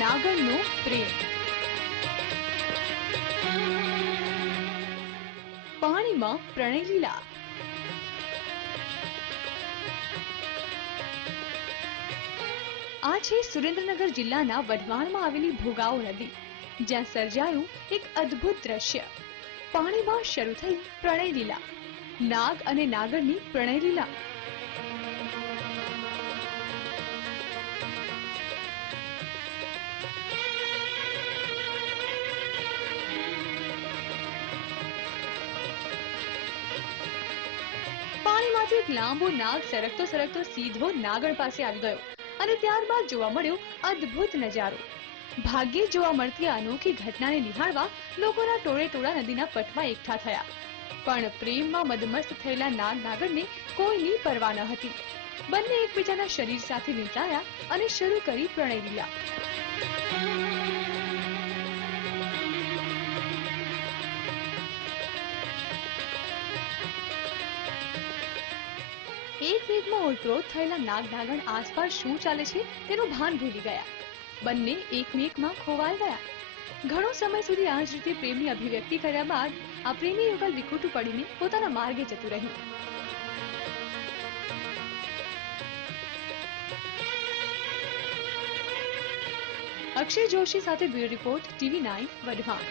નાગણનો પ્રેમ. પાણીમાં પ્રણય લીલા. આ છે સુરેન્દ્રનગર જિલ્લાના વઢવાણમાં આવેલી ભોગાવો નદી, જ્યાં સર્જાયું એક અદ્ભુત દ્રશ્ય. પાણીમાં શરૂ થઈ પ્રણય લીલા, નાગ અને નાગણની પ્રણય લીલા. પાણીમાંથી એક લાંબો નાગ સરકતો સરકતો સીધો નાગણ પાસે આવી ગયો અને ત્યારબાદ જોવા મળ્યો અદ્ભુત નજારો. ભાગ્યે જોવા મળતી આ અનોખી ઘટનાને નિહાળવા લોકોના ટોળે ટોળા નદીના પટમાં એકઠા થયા. પણ પ્રેમમાં મદમસ્ત થયેલા નાગ નાગણને કોઈની પરવા ન હતી. બંને એકબીજાના શરીર સાથે વીંટાયા અને શરૂ કરી પ્રણય લીલા. એકમેકમાં ઓતપ્રોત થયેલા નાગ નાગણ આસપાસ શું ચાલે છે તેનું ભાન ભૂલી ગયા. બંને એકમેકમાં ખોવાઈ ગયા. ઘણો સમય સુધી આ જ રીતે પ્રેમની અભિવ્યક્તિ કર્યા બાદ આ પ્રેમી યુગલ વિખૂટું પડીને પોતાના માર્ગે જતું રહ્યું. અક્ષય જોશી સાથે બ્યુરો રિપોર્ટ, TV9 વઢવાણ.